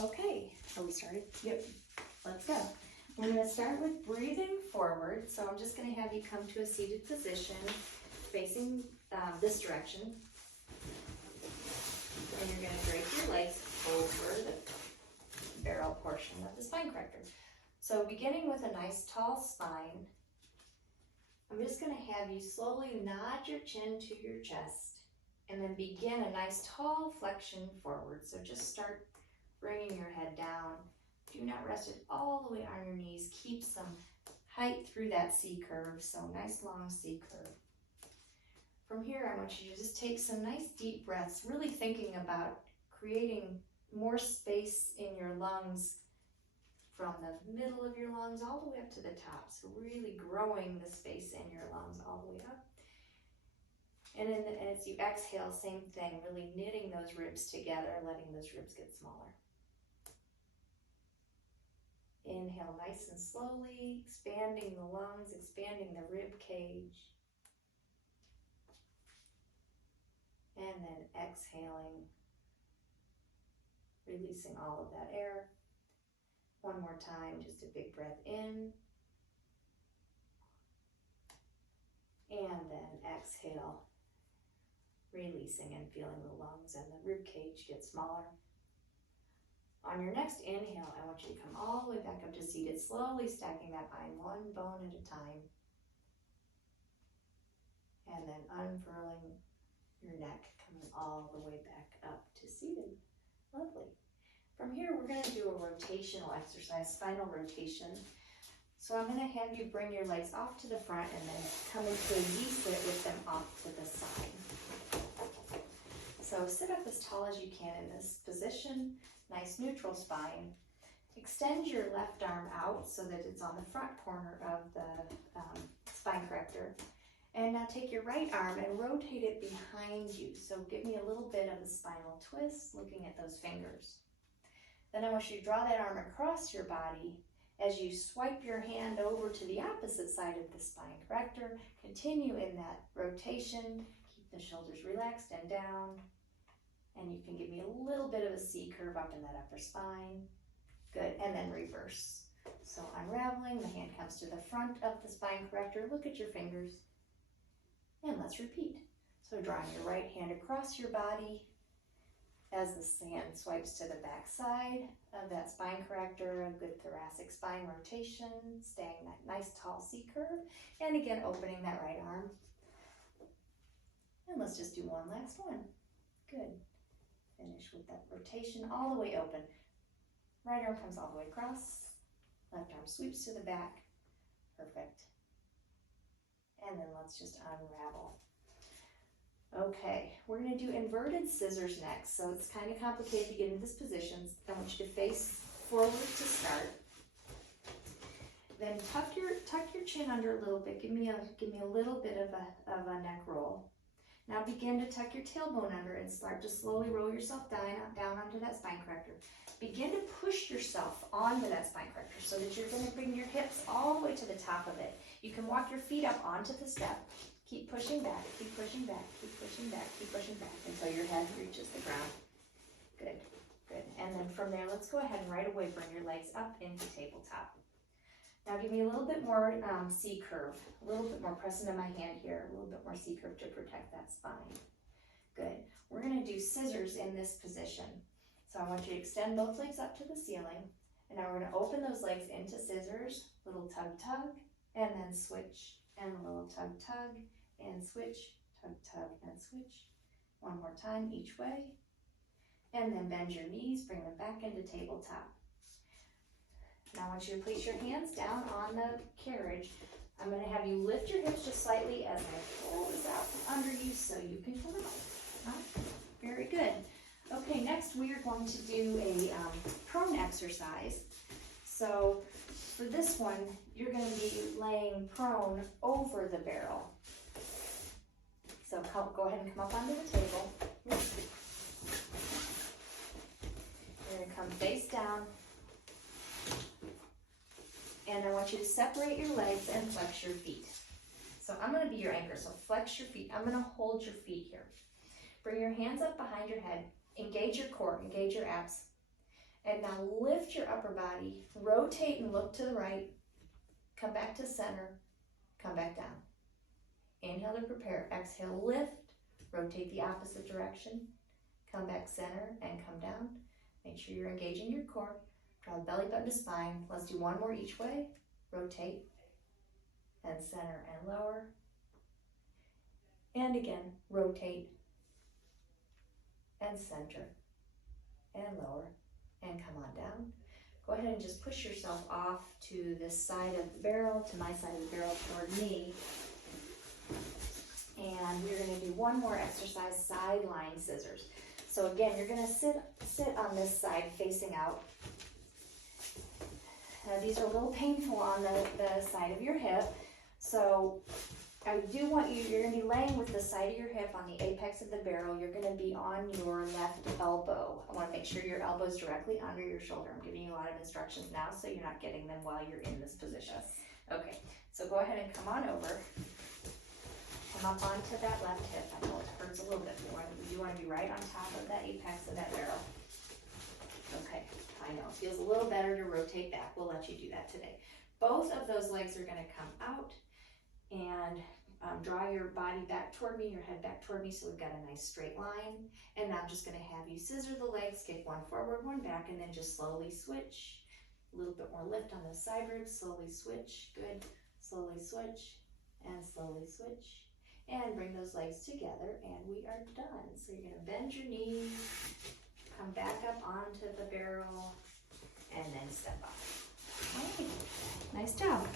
Okay, are we started? Yep, let's go. We're going to start with breathing forward. So I'm just going to have you come to a seated position facing this direction. And you're going to drape your legs over the barrel portion of the spine corrector. So beginning with a nice tall spine, I'm just going to have you slowly nod your chin to your chest and then begin a nice tall flexion forward. So just start bringing your head down. Do not rest it all the way on your knees. Keep some height through that C curve. So nice long C curve. From here, I want you to just take some nice deep breaths, really thinking about creating more space in your lungs from the middle of your lungs all the way up to the top. So really growing the space in your lungs all the way up. And then as you exhale, same thing, really knitting those ribs together, letting those ribs get smaller. Inhale nice and slowly, expanding the lungs, expanding the rib cage. And then exhaling, releasing all of that air. One more time, just a big breath in. And then exhale, releasing and feeling the lungs and the rib cage get smaller. On your next inhale, I want you to come all the way back up to seated, slowly stacking that spine one bone at a time. And then unfurling your neck, coming all the way back up to seated. Lovely. From here, we're going to do a rotational exercise, spinal rotation. So I'm going to have you bring your legs off to the front and then come into a V-sit with them off to the side. So sit up as tall as you can in this position, nice neutral spine. Extend your left arm out so that it's on the front corner of the spine corrector. And now take your right arm and rotate it behind you. So give me a little bit of a spinal twist, looking at those fingers. Then I want you to draw that arm across your body as you swipe your hand over to the opposite side of the spine corrector. Continue in that rotation. Keep the shoulders relaxed and down. And you can give me a little bit of a C curve up in that upper spine. Good, and then reverse. So unraveling, the hand comes to the front of the spine corrector. Look at your fingers. And let's repeat. So drawing your right hand across your body as the hand swipes to the back side of that spine corrector, a good thoracic spine rotation, staying that nice tall C curve, and again opening that right arm. And let's just do one last one. Good. Finish with that rotation all the way open. Right arm comes all the way across, left arm sweeps to the back. Perfect. And then let's just unravel. Okay, we're going to do inverted scissors next. So it's kind of complicated to get into this position. I want you to face forward to start. Then tuck your chin under a little bit. Give me a little bit of a neck roll. Now begin to tuck your tailbone under and start to slowly roll yourself down onto that spine corrector. Begin to push yourself onto that spine corrector so that you're going to bring your hips all the way to the top of it. You can walk your feet up onto the step. Keep pushing back, keep pushing back, keep pushing back, keep pushing back until your head reaches the ground. Good, good. And then from there, let's go ahead and right away bring your legs up into tabletop. Now give me a little bit more C curve, a little bit more, press into my hand here, a little bit more C curve to protect that spine. Good. We're going to do scissors in this position. So I want you to extend both legs up to the ceiling. And now we're going to open those legs into scissors, little tug, tug, and then switch, and a little tug, tug, and switch, tug, tug, and switch. One more time each way. And then bend your knees, bring them back into tabletop. Now I want you to place your hands down on the carriage. I'm going to have you lift your hips just slightly as I pull this out from under you so you can come out. Very good. Okay, next we are going to do a prone exercise. So for this one, you're going to be laying prone over the barrel. So go ahead and come up onto the table. You're going to come face down. And I want you to separate your legs and flex your feet. So I'm going to be your anchor, so flex your feet. I'm going to hold your feet here. Bring your hands up behind your head. Engage your core, engage your abs. And now lift your upper body, rotate and look to the right, come back to center, come back down. Inhale to prepare, exhale, lift, rotate the opposite direction, come back center and come down. Make sure you're engaging your core, draw the belly button to spine. Let's do one more each way, rotate, and center and lower. And again, rotate, and center, and lower, and come on down. Go ahead and just push yourself off to this side of the barrel, to my side of the barrel toward me. And we're gonna do one more exercise, side lying scissors. So again, you're gonna sit on this side facing out. Now these are a little painful on the side of your hip. So I do want you, you're gonna be laying with the side of your hip on the apex of the barrel. You're gonna be on your left elbow. I wanna make sure your elbow's directly under your shoulder. I'm giving you a lot of instructions now, so you're not getting them while you're in this position. Okay, so go ahead and come on over. Come up onto that left hip. I know it hurts a little bit more. You wanna be right on top of that apex of that barrel. Okay, I know, it feels a little better to rotate back. We'll let you do that today. Both of those legs are gonna come out, and draw your body back toward me, your head back toward me, so we've got a nice straight line. And now I'm just gonna have you scissor the legs, kick one forward, one back, and then just slowly switch. A little bit more lift on the side ribs, slowly switch, good. Slowly switch, and slowly switch. And bring those legs together, and we are done. So you're gonna bend your knees, come back up onto the barrel, and then step up. All right, nice job.